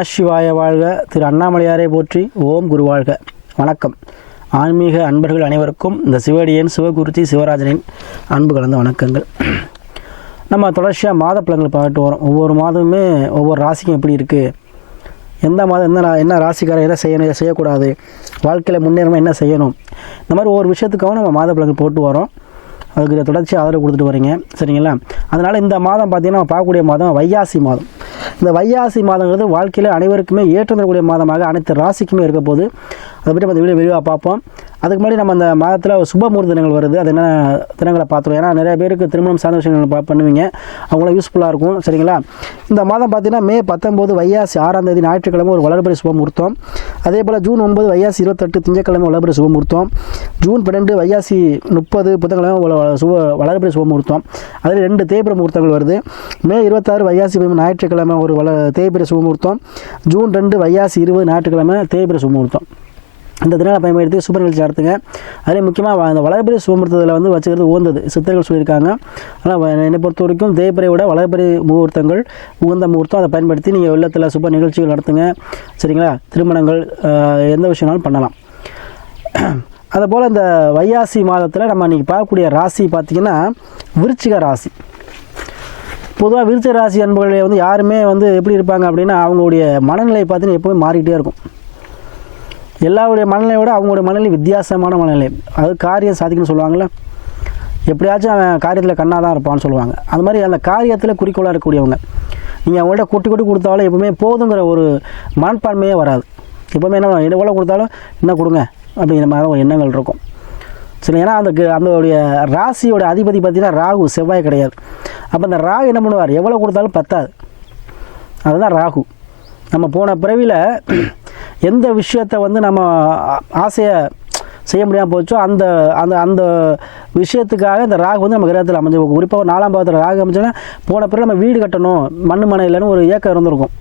நமசிவாய வாழ்க திரு அண்ணாமலையாரை போற்றி ஓம் குரு வாழ்க வணக்கம் ஆன்மீக அன்பர்கள் அனைவருக்கும் இந்த சிவடியன் சிவகுருத்தி சிவராஜனின் அன்பு கலந்த வணக்கங்கள் நம்ம தொடர்ச்சியாக மாத பழங்கள் பார்த்துட்டு வரோம் ஒவ்வொரு மாதமுமே ஒவ்வொரு ராசிக்கும் எப்படி இருக்குது எந்த மாதம் என்ன என்ன ராசிக்காரர் எதை செய்யணும் எதை செய்யக்கூடாது வாழ்க்கையில் முன்னேறமாக என்ன செய்யணும் இந்த மாதிரி ஒவ்வொரு விஷயத்துக்காகவும் நம்ம மாத போட்டு வரோம் அதுக்கு தொடர்ச்சியாக ஆதரவு கொடுத்துட்டு வரீங்க சரிங்களா அதனால் இந்த மாதம் பார்த்திங்கன்னா நம்ம பார்க்கக்கூடிய மாதம் வையாசி மாதம் இந்த வையாசி மாதங்கிறது வாழ்க்கையில் அனைவருக்குமே ஏற்றம் தரக்கூடிய மாதமாக அனைத்து ராசிக்குமே இருக்க போது அதை பற்றி நம்ம வீடியோ விரிவாக பார்ப்போம் அதுக்கு முன்னாடி நம்ம அந்த மாதத்தில் சுப முகூர்த்த தினங்கள் வருது அது என்ன தினங்களை பார்த்துருவோம் ஏன்னா நிறைய பேருக்கு திருமணம் சார்ந்த விஷயங்கள் பா பண்ணுவீங்க அவங்களாம் யூஸ்ஃபுல்லாக இருக்கும் சரிங்களா இந்த மாதம் பார்த்தீங்கன்னா மே பத்தொம்போது வையாசி ஆறாம் தேதி ஞாயிற்றுக்கிழமை ஒரு வளர்பறை சுப முகூர்த்தம் அதே போல் ஜூன் ஒன்பது வையாசி இருபத்தெட்டு திங்கக்கிழமை வளர்பறை சுப முகூர்த்தம் ஜூன் பன்னெண்டு வையாசி முப்பது புதன்கிழமை சுப வளர்பறை சுப முகூர்த்தம் அதில் ரெண்டு தேய்பிர முகூர்த்தங்கள் வருது மே இருபத்தாறு வையாசி ஞாயிற்றுக்கிழமை ஒரு வள தேய்பிர சுப முகூர்த்தம் ஜூன் ரெண்டு வையாசி இருபது ஞாயிற்றுக்கிழமை தேய்பிர சுப முகூர்த்தம் இந்த திருநாளை பயன்படுத்தி சுப நிகழ்ச்சி நடத்துங்க அதே முக்கியமாக அந்த வளர்பெரிய சுபமுகூர்த்தத்தில் வந்து வச்சுக்கிறது உகந்தது சித்தர்கள் சொல்லியிருக்காங்க ஆனால் என்னை பொறுத்த வரைக்கும் தேய்பறை விட முகூர்த்தங்கள் உகந்த முகூர்த்தம் அதை பயன்படுத்தி நீங்கள் வெள்ளத்தில் சுப நிகழ்ச்சிகள் நடத்துங்க சரிங்களா திருமணங்கள் எந்த விஷயம்னாலும் பண்ணலாம் அதுபோல் இந்த வையாசி மாதத்தில் நம்ம இன்றைக்கி பார்க்கக்கூடிய ராசி பார்த்திங்கன்னா விருச்சிக ராசி பொதுவாக விருச்சிக ராசி என்பவர்களே வந்து யாருமே வந்து எப்படி இருப்பாங்க அப்படின்னா அவங்களுடைய மனநிலை பார்த்தீங்கன்னா எப்போவுமே மாறிக்கிட்டே இருக்கும் எல்லாருடைய மனநிலையை விட அவங்களுடைய மனநிலை வித்தியாசமான மனநிலை அது காரியம் சாதிக்கணும்னு சொல்லுவாங்கள்ல எப்படியாச்சும் அவன் காரியத்தில் கண்ணாக தான் இருப்பான்னு சொல்லுவாங்க அந்த மாதிரி அந்த காரியத்தில் குறிக்கோளாக இருக்கக்கூடியவங்க நீங்கள் அவங்கள்ட்ட கூட்டி கூட்டி கொடுத்தாலும் எப்பவுமே போதுங்கிற ஒரு மனப்பான்மையே வராது எப்பவுமே என்ன என்ன எவ்வளோ கொடுத்தாலும் என்ன கொடுங்க அப்படிங்கிற மாதிரி ஒரு எண்ணங்கள் இருக்கும் சரி ஏன்னா அந்த அதனுடைய ராசியோட அதிபதி பார்த்தீங்கன்னா ராகு செவ்வாய் கிடையாது அப்போ அந்த ராகு என்ன பண்ணுவார் எவ்வளோ கொடுத்தாலும் பத்தாது அதுதான் ராகு நம்ம போன பிறவியில் எந்த விஷயத்தை வந்து நம்ம ஆசையை செய்ய முடியாமல் போச்சோ அந்த அந்த அந்த விஷயத்துக்காக இந்த ராகு வந்து நம்ம கிரகத்தில் அமைஞ்சு குறிப்பாக நாலாம் பாவத்தில் ராகு அமைஞ்சோன்னா போன பிறகு நம்ம வீடு கட்டணும் மண் மனை இல்லைன்னு ஒரு இயக்கம் இருந்திருக்கும்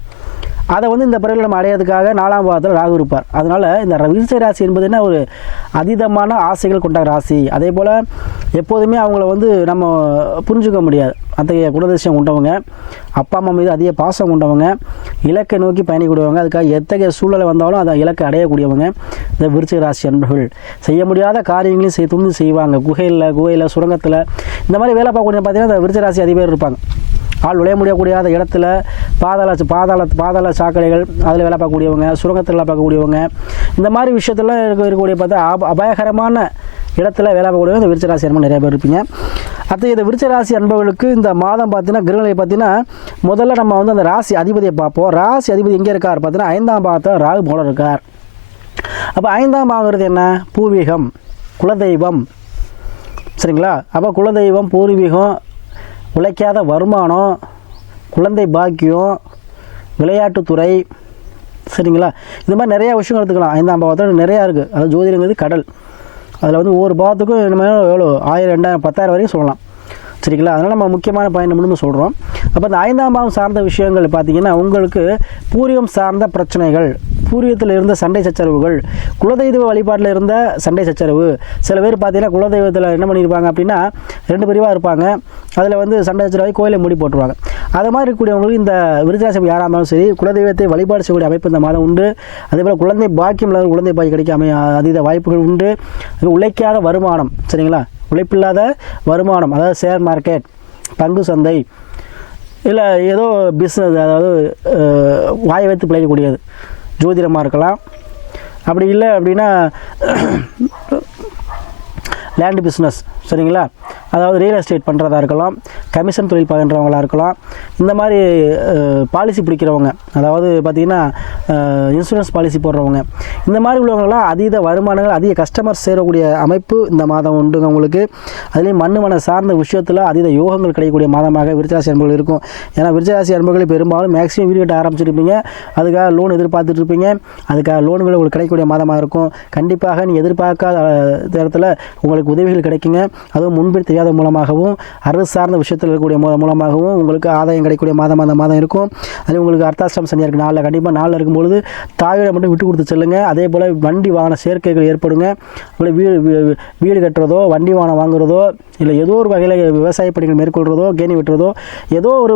அதை வந்து இந்த பிறவியில் நம்ம அடையிறதுக்காக நாலாம் பாதத்தில் ராகு இருப்பார் அதனால் இந்த விருச்ச ராசி என்பது என்ன ஒரு அதீதமான ஆசைகள் கொண்ட ராசி அதே போல் எப்போதுமே அவங்கள வந்து நம்ம புரிஞ்சுக்க முடியாது அத்தகைய குணதிசயம் கொண்டவங்க அப்பா அம்மா மீது அதிக பாசம் கொண்டவங்க இலக்கை நோக்கி பயணிக்கூடியவங்க அதுக்காக எத்தகைய சூழலை வந்தாலும் அதை இலக்கை அடையக்கூடியவங்க இந்த விருச்சிக ராசி அன்பர்கள் செய்ய முடியாத காரியங்களையும் செய்ய துணிந்து செய்வாங்க குகையில் குகையில் சுரங்கத்தில் இந்த மாதிரி வேலை பார்க்கக்கூடிய பார்த்தீங்கன்னா இந்த விருச்சிக ராசி பேர் இருப்பாங்க ஆள் விளைய முடியக்கூடிய இடத்துல பாதாள பாதாள பாதாள சாக்கடைகள் அதில் வேலை பார்க்கக்கூடியவங்க சுரங்கத்தில் வேலை பார்க்கக்கூடியவங்க இந்த மாதிரி விஷயத்தெல்லாம் இருக்கக்கூடிய பார்த்தா அப அபாயகரமான இடத்துல வேலை பார்க்கக்கூடிய இந்த விருச்சராசி அன்பு நிறைய பேர் இருப்பீங்க அடுத்து இந்த விருச்சராசி அன்பவர்களுக்கு இந்த மாதம் பார்த்தீங்கன்னா கிரகங்களை பார்த்தீங்கன்னா முதல்ல நம்ம வந்து அந்த ராசி அதிபதியை பார்ப்போம் ராசி அதிபதி எங்கே இருக்கார் பார்த்தீங்கன்னா ஐந்தாம் பாகத்தில் ராகு போல இருக்கார் அப்போ ஐந்தாம் பாகங்கிறது என்ன பூர்வீகம் குலதெய்வம் சரிங்களா அப்போ குலதெய்வம் பூர்வீகம் உழைக்காத வருமானம் குழந்தை பாக்கியம் விளையாட்டுத்துறை சரிங்களா இந்த மாதிரி நிறையா விஷயங்கள் எடுத்துக்கலாம் ஐந்தாம் பாவத்தில் நிறையா இருக்குது அதாவது ஜோதிடங்கிறது கடல் அதில் வந்து ஒவ்வொரு பாவத்துக்கும் நம்ம எவ்வளோ ஆயிரம் ரெண்டாயிரம் பத்தாயிரம் வரைக்கும் சொல்லலாம் சரிங்களா அதனால் நம்ம முக்கியமான பயன் நம்ம சொல்கிறோம் அப்போ இந்த ஐந்தாம் பாவம் சார்ந்த விஷயங்கள் பார்த்திங்கன்னா உங்களுக்கு பூரியம் சார்ந்த பிரச்சனைகள் பூரியத்தில் இருந்த சண்டை சச்சரவுகள் குலதெய்வ வழிபாட்டில் இருந்த சண்டை சச்சரவு சில பேர் பார்த்தீங்கன்னா குலதெய்வத்தில் என்ன பண்ணியிருப்பாங்க அப்படின்னா ரெண்டு பிரிவாக இருப்பாங்க அதில் வந்து சண்டை சச்சரவை கோயிலை மூடி போட்டுருவாங்க அது மாதிரி இருக்கக்கூடியவங்களுக்கு இந்த விருதாசம் யாராக இருந்தாலும் சரி குலதெய்வத்தை வழிபாடு செய்யக்கூடிய அமைப்பு இந்த மாதம் உண்டு அதேபோல் குழந்தை பாக்கியம் இல்லாத குழந்தை பாக்கி கிடைக்காம அதீத வாய்ப்புகள் உண்டு உழைக்காத வருமானம் சரிங்களா உழைப்பில்லாத வருமானம் அதாவது ஷேர் மார்க்கெட் பங்கு சந்தை இல்லை ஏதோ பிஸ்னஸ் அதாவது வாய் வைத்து பிழைக்கக்கூடியது ஜோதிடமாக இருக்கலாம் அப்படி இல்லை அப்படின்னா லேண்டு பிஸ்னஸ் சரிங்களா அதாவது ரியல் எஸ்டேட் பண்ணுறதா இருக்கலாம் கமிஷன் தொழில் பகிர்றவங்களாக இருக்கலாம் இந்த மாதிரி பாலிசி பிடிக்கிறவங்க அதாவது பார்த்திங்கன்னா இன்சூரன்ஸ் பாலிசி போடுறவங்க இந்த மாதிரி உள்ளவங்களாம் அதீத வருமானங்கள் அதிக கஸ்டமர் சேரக்கூடிய அமைப்பு இந்த மாதம் உண்டுங்க உங்களுக்கு அதுலேயும் மண் மன சார்ந்த விஷயத்தில் அதீத யோகங்கள் கிடைக்கக்கூடிய மாதமாக விருச்சராசி அன்புகள் இருக்கும் ஏன்னா விருச்சராசி அன்புகள் பெரும்பாலும் மேக்ஸிமம் வீடு கட்ட ஆரம்பிச்சிருப்பீங்க அதுக்காக லோன் எதிர்பார்த்துட்டு இருப்பீங்க அதுக்காக லோன்கள் உங்களுக்கு கிடைக்கக்கூடிய மாதமாக இருக்கும் கண்டிப்பாக நீ எதிர்பார்க்காத இடத்துல உங்களுக்கு உதவிகள் கிடைக்குங்க அதுவும் முன்பே தெரியாத மூலமாகவும் அரசு சார்ந்த விஷயத்தில் இருக்கக்கூடிய மூல மூலமாகவும் உங்களுக்கு ஆதாயம் கிடைக்கக்கூடிய மாதம் மாதம் மாதம் இருக்கும் அது உங்களுக்கு அர்த்தாஷ்டம் சனியாக இருக்குது நாளில் கண்டிப்பாக நாளில் இருக்கும்பொழுது தாயோட மட்டும் விட்டு கொடுத்து செல்லுங்கள் அதே போல் வண்டி வாகன சேர்க்கைகள் ஏற்படுங்க உங்களை வீடு வீடு கட்டுறதோ வண்டி வாகனம் வாங்குறதோ இல்லை ஏதோ ஒரு வகையில் விவசாய பணிகள் மேற்கொள்கிறதோ கேணி வெட்டுறதோ ஏதோ ஒரு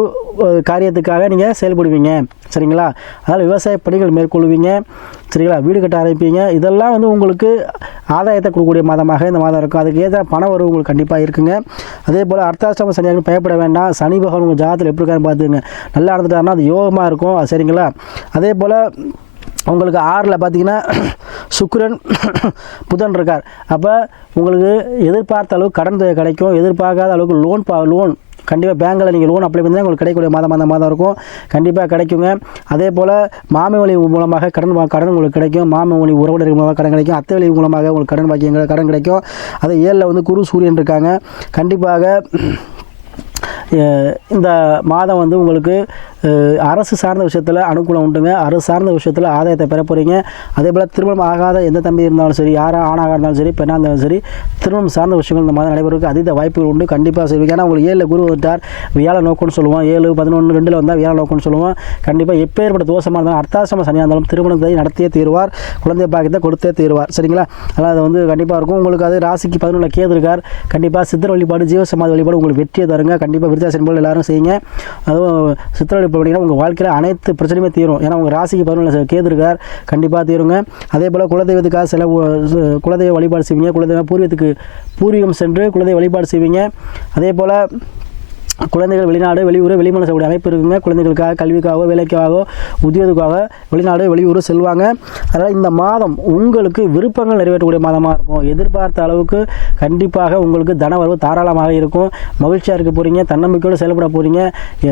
காரியத்துக்காக நீங்கள் செயல்படுவீங்க சரிங்களா அதனால் விவசாய பணிகள் மேற்கொள்வீங்க சரிங்களா வீடு கட்ட ஆரம்பிப்பீங்க இதெல்லாம் வந்து உங்களுக்கு ஆதாயத்தை கொடுக்கக்கூடிய மாதமாக இந்த மாதம் இருக்கும் அதுக்கு ஏற்ற பண வரும் உங்களுக்கு கண்டிப்பாக இருக்குங்க அதே போல் அர்த்தாஷ்டம சனியாக பயப்பட வேண்டாம் சனி பகவான் உங்கள் ஜாதத்தில் எப்படி இருக்கான்னு பார்த்துங்க நல்லா நடந்துட்டாருன்னா அது யோகமாக இருக்கும் சரிங்களா அதே போல் உங்களுக்கு ஆறில் பார்த்தீங்கன்னா சுக்கரன் புதன் இருக்கார் அப்போ உங்களுக்கு எதிர்பார்த்த அளவுக்கு கடன் கிடைக்கும் எதிர்பார்க்காத அளவுக்கு லோன் பா லோன் கண்டிப்பாக பேங்க்கில் நீங்கள் லோன் அப்ளை பண்ணி உங்களுக்கு கிடைக்கக்கூடிய மாதம் மாதம் மாதம் இருக்கும் கண்டிப்பாக கிடைக்குங்க அதே போல் மாமி வழி மூலமாக கடன் கடன் உங்களுக்கு கிடைக்கும் மாமி வழி உறவுடன் மூலமாக கடன் கிடைக்கும் அத்தை வழி மூலமாக உங்களுக்கு கடன் வாக்கியங்கள் கடன் கிடைக்கும் அதே ஏழில் வந்து குரு சூரியன் இருக்காங்க கண்டிப்பாக இந்த மாதம் வந்து உங்களுக்கு அரசு சார்ந்த விஷயத்தில் அனுகூலம் உண்டுங்க அரசு சார்ந்த விஷயத்தில் ஆதாயத்தை பெற போகிறீங்க அதே போல் திருமணம் ஆகாத எந்த தம்பி இருந்தாலும் சரி யாராக ஆணாக இருந்தாலும் சரி பெண்ணாக இருந்தாலும் சரி திருமணம் சார்ந்த விஷயங்கள் இந்த மாதிரி நடைபெறதுக்கு அதிக வாய்ப்புகள் உண்டு கண்டிப்பாக செய்வீங்க ஏன்னா உங்களுக்கு ஏழில் குரு வந்துட்டார் வியாழ நோக்கம்னு சொல்லுவோம் ஏழு பதினொன்று ரெண்டில் வந்தால் வியாழ நோக்கம்னு சொல்லுவோம் கண்டிப்பாக எப்பேற்பட்ட தோஷமாக இருந்தாலும் அர்த்தாசிரம சனியாக இருந்தாலும் திருமணத்தை நடத்தியே தீர்வார் குழந்தை பாக்கியத்தை கொடுத்தே தீர்வார் சரிங்களா அதனால் அது வந்து கண்டிப்பாக இருக்கும் உங்களுக்கு அது ராசிக்கு பதினொன்றில் கேது இருக்கார் கண்டிப்பாக சித்திர வழிபாடு ஜீவசமாத வழிபாடு உங்களுக்கு வெற்றியை தருங்க கண்டிப்பாக விருதாசனம் போல் எல்லாரும் செய்யுங்க அதுவும் சித்திர அப்படின்னா உங்கள் வாழ்க்கையில் அனைத்து பிரச்சனையுமே தீரும் ஏன்னா உங்கள் ராசிக்கு பதினொன்று கேது இருக்கார் கண்டிப்பாக தீருங்க அதே போல் குலதெய்வத்துக்காக சில குலதெய்வ வழிபாடு செய்வீங்க குலதெய்வ பூர்வீகத்துக்கு பூர்வீகம் சென்று குலதெய்வ வழிபாடு செய்வீங்க அதே போல் குழந்தைகள் வெளிநாடு வெளியூர் வெளிமலை செய்ய அமைப்பு இருக்குங்க குழந்தைகளுக்காக கல்விக்காகவோ வேலைக்காக உத்தியோகத்துக்காக வெளிநாடு வெளியூர் செல்வாங்க அதனால் இந்த மாதம் உங்களுக்கு விருப்பங்கள் நிறைவேற்றக்கூடிய மாதமாக இருக்கும் எதிர்பார்த்த அளவுக்கு கண்டிப்பாக உங்களுக்கு தனவரவு தாராளமாக இருக்கும் மகிழ்ச்சியாக இருக்க போகிறீங்க தன்னம்பிக்கையோடு செயல்பட போகிறீங்க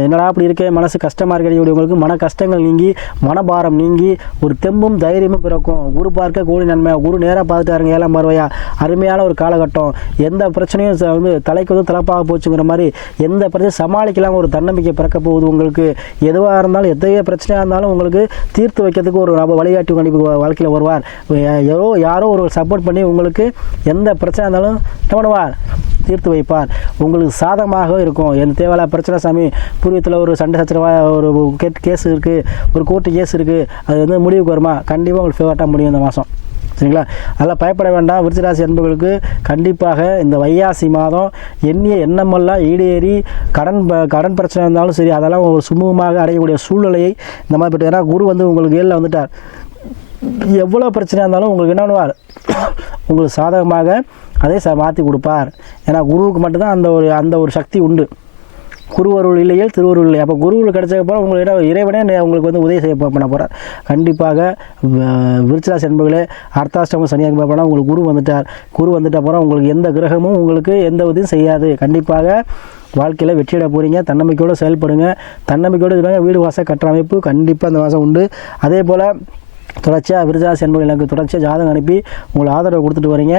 என்னடா அப்படி இருக்க மனசு கஷ்டமாக உங்களுக்கு மன கஷ்டங்கள் நீங்கி மனபாரம் நீங்கி ஒரு தெம்பும் தைரியமும் பிறக்கும் குரு பார்க்க கூலி நன்மை குரு நேராக பார்த்துட்டாருங்க ஏழாம் பார்வையா அருமையான ஒரு காலகட்டம் எந்த பிரச்சனையும் வந்து தலைக்கு வந்து தலப்பாக போச்சுங்கிற மாதிரி எந்த பிரச்சனை சமாளிக்கலாம் ஒரு தன்னம்பிக்கை பிறக்க போகுது உங்களுக்கு எதுவாக இருந்தாலும் எத்தகைய பிரச்சனையாக இருந்தாலும் உங்களுக்கு தீர்த்து வைக்கிறதுக்கு ஒரு வழிகாட்டி கண்டிப்பாக வாழ்க்கையில் வருவார் யாரோ யாரோ ஒரு சப்போர்ட் பண்ணி உங்களுக்கு எந்த பிரச்சனை இருந்தாலும் என்ன பண்ணுவார் தீர்த்து வைப்பார் உங்களுக்கு சாதகமாக இருக்கும் எந்த தேவையில்ல பிரச்சனை சாமி பூர்வீகத்தில் ஒரு சண்டை சச்சரவா ஒரு கேஸ் இருக்குது ஒரு கோர்ட்டு கேஸ் இருக்குது அது வந்து முடிவுக்கு வருமா கண்டிப்பாக உங்களுக்கு ஃபேவரட்டாக முடியும் இந்த மாதம் சரிங்களா அதெல்லாம் பயப்பட வேண்டாம் விருச்சிராசி அன்பர்களுக்கு கண்டிப்பாக இந்த வையாசி மாதம் எண்ணிய எண்ணமெல்லாம் ஈடேறி கடன் கடன் பிரச்சனை இருந்தாலும் சரி அதெல்லாம் ஒரு சுமூகமாக அடையக்கூடிய சூழ்நிலையை இந்த மாதிரி போய்ட்டு ஏன்னா குரு வந்து உங்களுக்கு ஏழில் வந்துட்டார் எவ்வளோ பிரச்சனையாக இருந்தாலும் உங்களுக்கு என்ன பண்ணுவார் உங்களுக்கு சாதகமாக அதை மாற்றி கொடுப்பார் ஏன்னா குருவுக்கு மட்டும்தான் அந்த ஒரு அந்த ஒரு சக்தி உண்டு குருவருள் இல்லையே திருவருள் இல்லை அப்போ குருவில் கிடைச்சக்கப்புறம் உங்கள்கிட்ட இறைவனே உங்களுக்கு வந்து உதவி செய்ய பண்ண போகிறார் கண்டிப்பாக விருச்சிராசி என்பர்களே அர்த்தாஷ்டமம் சனியாக பார்ப்போம்னா உங்களுக்கு குரு வந்துட்டார் குரு வந்துட்ட அப்புறம் உங்களுக்கு எந்த கிரகமும் உங்களுக்கு எந்த உதவியும் செய்யாது கண்டிப்பாக வாழ்க்கையில் வெற்றியிட போகிறீங்க தன்னம்பிக்கையோடு செயல்படுங்க தன்னம்பிக்கையோடு வீடு வாசல் கட்டுற அமைப்பு கண்டிப்பாக அந்த வாசம் உண்டு அதே போல் தொடர்ச்சியாக விருதுராஜ் என்பது எனக்கு தொடர்ச்சியாக ஜாதகம் அனுப்பி உங்களை ஆதரவு கொடுத்துட்டு வரீங்க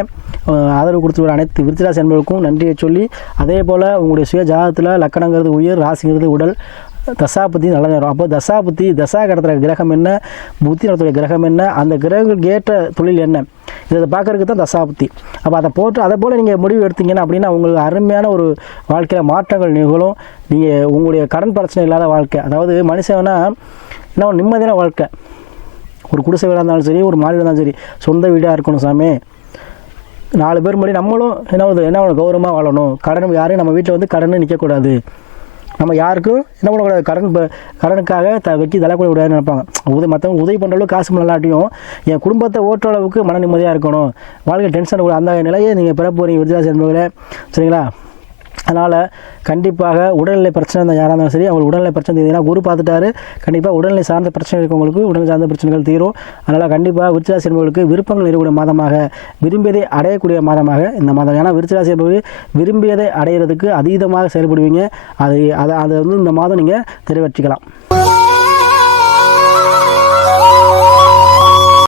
ஆதரவு கொடுத்துட்டு வர அனைத்து விருதுராஜ் என்பதுக்கும் நன்றியை சொல்லி அதே போல் உங்களுடைய சுய ஜாதகத்தில் லக்கணங்கிறது உயிர் ராசிங்கிறது உடல் தசாபுத்தி நல்ல நேரம் அப்போ தசாபுத்தி தசா கடத்துற கிரகம் என்ன புத்தி நடத்துகிற கிரகம் என்ன அந்த கிரகங்களுக்கு ஏற்ற தொழில் என்ன இதை பார்க்கறதுக்கு தான் தசாபுத்தி அப்போ அதை போட்டு அதை போல் நீங்கள் முடிவு எடுத்தீங்கன்னா அப்படின்னா உங்களுக்கு அருமையான ஒரு வாழ்க்கையில் மாற்றங்கள் நிகழும் நீங்கள் உங்களுடைய கடன் பிரச்சனை இல்லாத வாழ்க்கை அதாவது மனுஷன்னா என்ன நிம்மதியான வாழ்க்கை ஒரு குடிசை வீடாக இருந்தாலும் சரி ஒரு மாடி இருந்தாலும் சரி சொந்த வீடாக இருக்கணும் சாமி நாலு பேர் முன்னாடி நம்மளும் என்ன என்ன கௌரவமாக வாழணும் கடன் யாரும் நம்ம வீட்டில் வந்து கடன் நிற்கக்கூடாது நம்ம யாருக்கும் என்ன பண்ணக்கூடாது கடன் கடனுக்காக த வைக்கி தள்ளக்கூடாதுன்னு நினைப்பாங்க உதவி மற்றவங்க உதவி பண்ணுற அளவுக்கு காசு நல்லாட்டியும் என் குடும்பத்தை ஓட்டுற அளவுக்கு மன நிம்மதியாக இருக்கணும் வாழ்க்கை டென்ஷன் கூட அந்த நிலையை நீங்கள் பெற போகிறீங்க விருதுராஜ் என்பவர்களே சரிங்களா அதனால் கண்டிப்பாக உடல்நிலை பிரச்சனை இருந்தால் யாராக இருந்தாலும் சரி அவங்களுக்கு உடல்நிலை பிரச்சனை இருந்ததுன்னா குரு பார்த்துட்டாரு கண்டிப்பாக உடல்நிலை சார்ந்த பிரச்சனை இருக்கவங்களுக்கு உடல் சார்ந்த பிரச்சனைகள் தீரும் அதனால் கண்டிப்பாக விருச்சராசி என்பவர்களுக்கு விருப்பங்கள் இருக்கக்கூடிய மாதமாக விரும்பியதை அடையக்கூடிய மாதமாக இந்த மாதம் ஏன்னா விருச்சராசி என்பது விரும்பியதை அடையிறதுக்கு அதீதமாக செயல்படுவீங்க அதை அதை அதை வந்து இந்த மாதம் நீங்கள் நிறைவேற்றிக்கலாம்